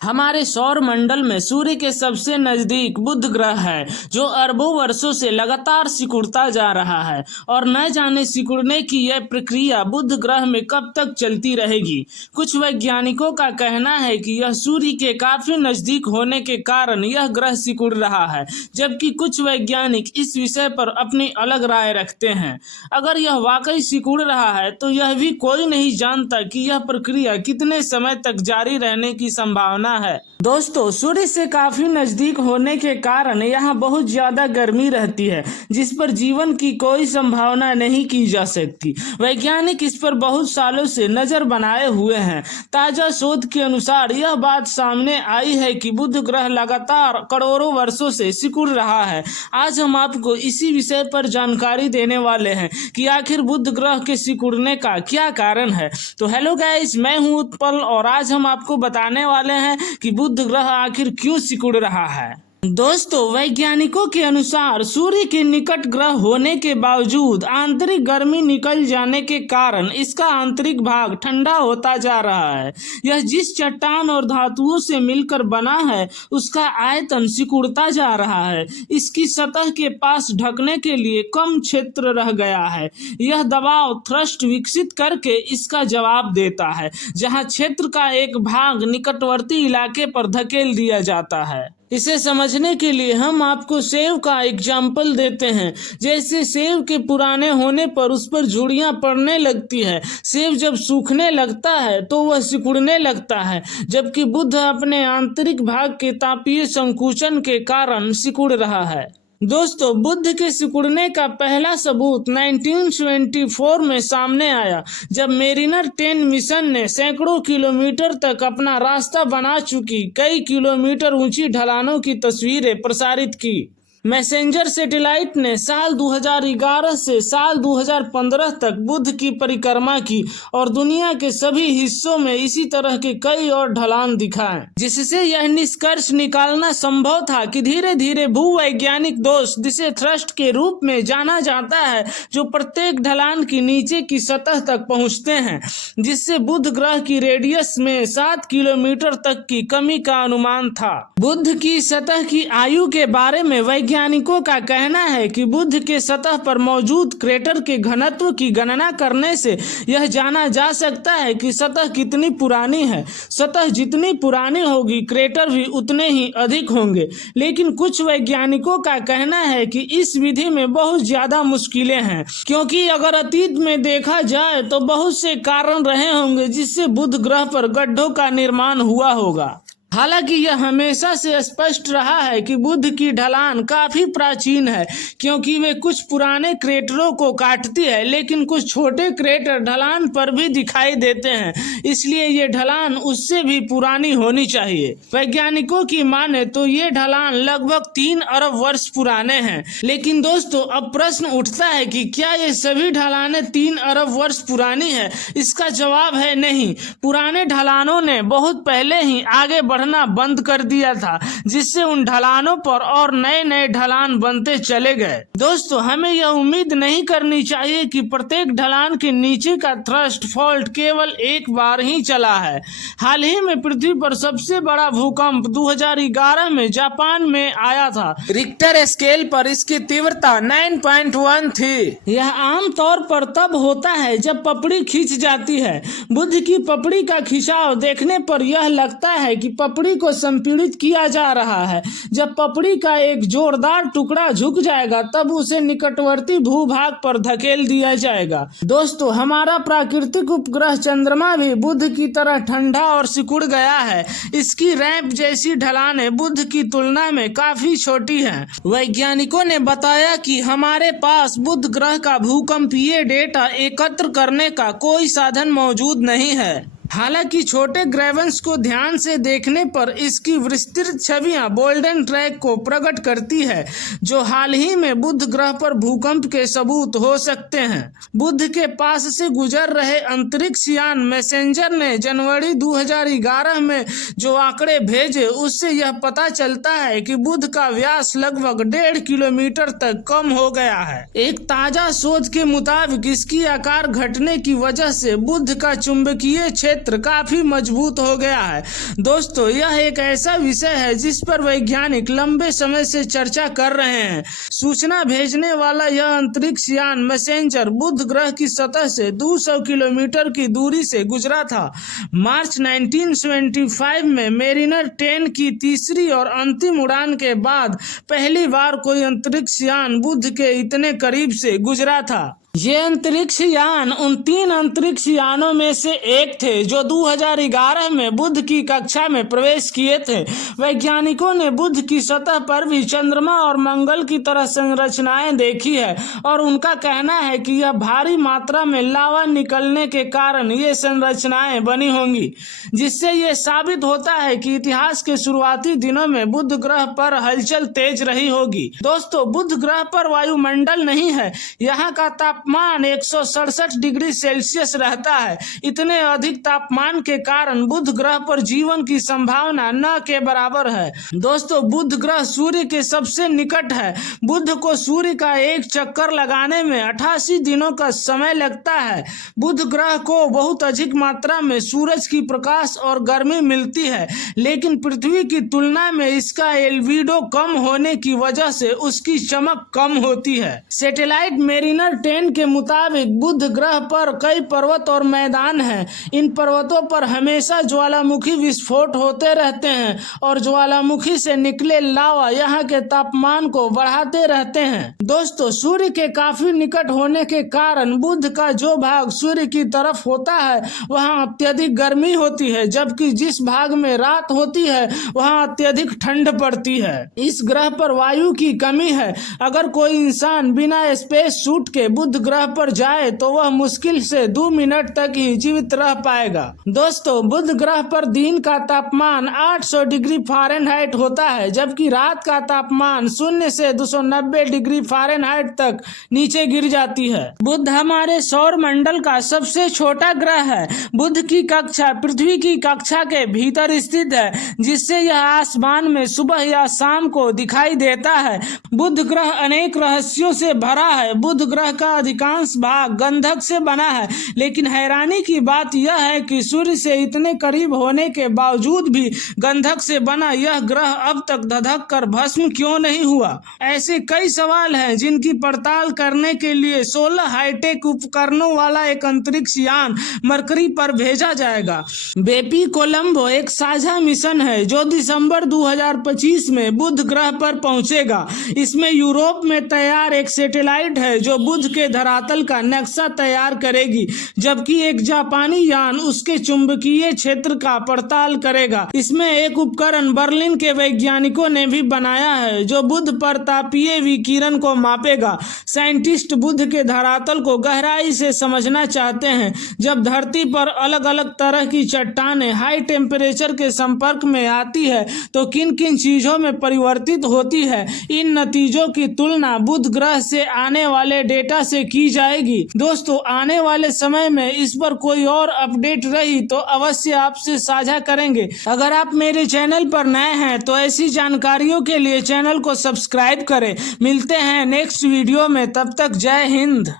हमारे सौर मंडल में सूर्य के सबसे नजदीक बुध ग्रह है, जो अरबों वर्षों से लगातार सिकुड़ता जा रहा है और न जाने सिकुड़ने की यह प्रक्रिया बुध ग्रह में कब तक चलती रहेगी। कुछ वैज्ञानिकों का कहना है कि यह सूर्य के काफी नजदीक होने के कारण यह ग्रह सिकुड़ रहा है, जबकि कुछ वैज्ञानिक इस विषय पर अपनी अलग राय रखते हैं। अगर यह वाकई सिकुड़ रहा है तो यह भी कोई नहीं जानता कि यह प्रक्रिया कितने समय तक जारी रहने की संभावना है। दोस्तों, सूर्य से काफी नजदीक होने के कारण यहाँ बहुत ज्यादा गर्मी रहती है, जिस पर जीवन की कोई संभावना नहीं की जा सकती। वैज्ञानिक इस पर बहुत सालों से नजर बनाए हुए हैं। ताजा शोध के अनुसार यह बात सामने आई है कि बुध ग्रह लगातार करोड़ों वर्षों से सिकुड़ रहा है। आज हम आपको इसी विषय पर जानकारी देने वाले हैं कि आखिर बुध ग्रह के सिकुड़ने का क्या कारण है। तो हेलो गाइस, मैं हूं उत्पल और आज हम आपको बताने वाले हैं कि बुध ग्रह आखिर क्यों सिकुड़ रहा है। दोस्तों, वैज्ञानिकों के अनुसार सूर्य के निकट ग्रह होने के बावजूद आंतरिक गर्मी निकल जाने के कारण इसका आंतरिक भाग ठंडा होता जा रहा है। यह जिस चट्टान और धातुओं से मिलकर बना है उसका आयतन सिकुड़ता जा रहा है। इसकी सतह के पास ढकने के लिए कम क्षेत्र रह गया है। यह दबाव थ्रस्ट विकसित करके इसका जवाब देता है, जहां क्षेत्र का एक भाग निकटवर्ती इलाके पर धकेल दिया जाता है। इसे समझने के लिए हम आपको सेव का एग्जाम्पल देते हैं। जैसे सेव के पुराने होने पर उस पर झुर्रियां पड़ने लगती है। सेव जब सूखने लगता है तो वह सिकुड़ने लगता है, जबकि बुध अपने आंतरिक भाग के तापीय संकुचन के कारण सिकुड़ रहा है। दोस्तों, बुध के सिकुड़ने का पहला सबूत 1974 में सामने आया, जब मेरिनर 10 मिशन ने सैकड़ों किलोमीटर तक अपना रास्ता बना चुकी कई किलोमीटर ऊंची ढलानों की तस्वीरें प्रसारित की। मैसेंजर सैटेलाइट ने साल 2011 से साल 2015 तक बुध की परिक्रमा की और दुनिया के सभी हिस्सों में इसी तरह के कई और ढलान दिखाए, जिससे यह निष्कर्ष निकालना संभव था कि धीरे धीरे भूवैज्ञानिक दोष, जिसे थ्रस्ट के रूप में जाना जाता है, जो प्रत्येक ढलान की नीचे की सतह तक पहुंचते हैं, जिससे बुध ग्रह की रेडियस में 7 किलोमीटर तक की कमी का अनुमान था। बुध की सतह की आयु के बारे में वैज्ञानिकों का कहना है कि बुध के सतह पर मौजूद क्रेटर के घनत्व की गणना करने से यह जाना जा सकता है कि सतह कितनी पुरानी है। सतह जितनी पुरानी होगी, क्रेटर भी उतने ही अधिक होंगे। लेकिन कुछ वैज्ञानिकों का कहना है कि इस विधि में बहुत ज्यादा मुश्किलें हैं, क्योंकि अगर अतीत में देखा जाए तो बहुत से कारण रहे होंगे जिससे बुध ग्रह पर गड्ढों का निर्माण हुआ होगा। हालांकि यह हमेशा से स्पष्ट रहा है कि बुध की ढलान काफी प्राचीन है, क्योंकि वे कुछ पुराने क्रेटरों को काटती है, लेकिन कुछ छोटे क्रेटर ढलान पर भी दिखाई देते हैं, इसलिए ये ढलान उससे भी पुरानी होनी चाहिए। वैज्ञानिकों की माने तो ये ढलान लगभग 3 अरब वर्ष पुराने हैं। लेकिन दोस्तों, अब प्रश्न उठता है कि क्या ये सभी ढलानें 3 अरब वर्ष पुरानी है? इसका जवाब है नहीं। पुराने ढलानों ने बहुत पहले ही आगे बढ़ना बंद कर दिया था, जिससे उन ढलानों पर और नए नए ढलान बनते चले गए। दोस्तों, हमें यह उम्मीद नहीं करनी चाहिए कि प्रत्येक ढलान के नीचे का थ्रस्ट फॉल्ट केवल एक बार ही चला है। हाल ही में पृथ्वी पर सबसे बड़ा भूकंप 2011 में जापान में आया था। रिक्टर स्केल पर इसकी तीव्रता 9.1 थी। यह आमतौर पर तब होता है जब पपड़ी खींच जाती है। बुध की पपड़ी का खिंचाव देखने पर यह लगता है कि पपड़ी को संपीड़ित किया जा रहा है। जब पपड़ी का एक जोरदार टुकड़ा झुक जाएगा, तब उसे निकटवर्ती भूभाग पर धकेल दिया जाएगा। दोस्तों, हमारा प्राकृतिक उपग्रह चंद्रमा भी बुध की तरह ठंडा और सिकुड़ गया है। इसकी रैंप जैसी ढलानें बुध की तुलना में काफी छोटी हैं। वैज्ञानिकों ने बताया कि हमारे पास बुध ग्रह का भूकंपीय डेटा एकत्र करने का कोई साधन मौजूद नहीं है। हालांकि छोटे ग्रेवंस को ध्यान से देखने पर इसकी विस्तृत छवियां गोल्डन ट्रैक को प्रकट करती है, जो हाल ही में बुध ग्रह पर भूकंप के सबूत हो सकते हैं। बुध के पास से गुजर रहे अंतरिक्ष यान मैसेंजर ने जनवरी 2011 में जो आंकड़े भेजे, उससे यह पता चलता है कि बुध का व्यास लगभग 1.5 किलोमीटर तक कम हो गया है। एक ताजा शोध के मुताबिक इसकी आकार घटने की वजह से बुध का चुंबकीय क्षेत्र क्षेत्र काफी मजबूत हो गया है। दोस्तों, यह एक ऐसा विषय है जिस पर वैज्ञानिक लंबे समय से चर्चा कर रहे हैं। सूचना भेजने वाला यह अंतरिक्ष यान मैसेंजर बुध ग्रह की सतह से 200 किलोमीटर की दूरी से गुजरा था। मार्च 1975 में मेरिनर 10 की तीसरी और अंतिम उड़ान के बाद पहली बार कोई अंतरिक्ष यान बुध के इतने करीब से गुजरा था। ये अंतरिक्ष यान उन 3 अंतरिक्ष यानों में से एक थे जो 2011 में बुध की कक्षा में प्रवेश किए थे। वैज्ञानिकों ने बुध की सतह पर भी चंद्रमा और मंगल की तरह संरचनाएं देखी है और उनका कहना है कि यह भारी मात्रा में लावा निकलने के कारण ये संरचनाएं बनी होंगी, जिससे ये साबित होता है कि इतिहास के शुरुआती दिनों में बुध ग्रह पर हलचल तेज रही होगी। दोस्तों, बुध ग्रह पर वायुमंडल नहीं है। यहाँ का तापमान 167 डिग्री सेल्सियस रहता है। इतने अधिक तापमान के कारण बुध ग्रह पर जीवन की संभावना न के बराबर है। दोस्तों, बुध ग्रह सूर्य के सबसे निकट है। बुध को सूर्य का एक चक्कर लगाने में 88 दिनों का समय लगता है। बुध ग्रह को बहुत अधिक मात्रा में सूरज की प्रकाश और गर्मी मिलती है, लेकिन पृथ्वी की तुलना में इसका एल्बिडो कम होने की वजह से उसकी चमक कम होती है। सैटेलाइट मेरिनर 10 के मुताबिक बुध ग्रह पर कई पर्वत और मैदान हैं। इन पर्वतों पर हमेशा ज्वालामुखी विस्फोट होते रहते हैं और ज्वालामुखी से निकले लावा यहाँ के तापमान को बढ़ाते रहते हैं। दोस्तों, सूर्य के काफी निकट होने के कारण बुध का जो भाग सूर्य की तरफ होता है वहाँ अत्यधिक गर्मी होती है, जबकि जिस भाग में रात होती है वहाँ अत्यधिक ठंड पड़ती है। इस ग्रह पर वायु की कमी है। अगर कोई इंसान बिना स्पेस सूट के बुध ग्रह पर जाए तो वह मुश्किल से 2 मिनट तक ही जीवित रह पाएगा। दोस्तों, बुध ग्रह पर दिन का तापमान 800 डिग्री फ़ारेनहाइट होता है, जबकि रात का तापमान 0 से 290 डिग्री फ़ारेनहाइट तक नीचे गिर जाती है। बुध हमारे सौर मंडल का सबसे छोटा ग्रह है। बुध की कक्षा पृथ्वी की कक्षा के भीतर स्थित है, जिससे यह आसमान में सुबह या शाम को दिखाई देता है। बुध ग्रह अनेक रहस्यों से भरा है। बुध ग्रह का अधिकांश भाग गंधक से बना है, लेकिन हैरानी की बात यह है कि सूर्य से इतने करीब होने के बावजूद भी गंधक से बना यह ग्रह अब तक धधक कर भस्म क्यों नहीं हुआ। ऐसे कई सवाल हैं जिनकी पड़ताल करने के लिए 16 हाईटेक उपकरणों वाला एक अंतरिक्ष यान मरकरी पर भेजा जाएगा। बेपी कोलंबो एक साझा मिशन है जो दिसंबर 2025 में बुध ग्रह पर पहुंचेगा। इसमें यूरोप में तैयार एक सैटेलाइट है जो बुध के धरातल का नक्शा तैयार करेगी, जबकि एक जापानी यान उसके चुंबकीय क्षेत्र का पड़ताल करेगा। इसमें एक उपकरण बर्लिन के वैज्ञानिकों ने भी बनाया है जो बुध पर तापीय विकिरण को मापेगा। साइंटिस्ट बुध के धरातल को गहराई से समझना चाहते हैं। जब धरती पर अलग अलग तरह की चट्टानें हाई टेम्परेचर के संपर्क में आती है तो किन किन चीजों में परिवर्तित होती है, इन नतीजों की तुलना बुध ग्रह से आने वाले डेटा से की जाएगी। दोस्तों, आने वाले समय में इस पर कोई और अपडेट रही तो अवश्य आपसे साझा करेंगे। अगर आप मेरे चैनल पर नए हैं तो ऐसी जानकारियों के लिए चैनल को सब्सक्राइब करें। मिलते हैं नेक्स्ट वीडियो में, तब तक जय हिंद।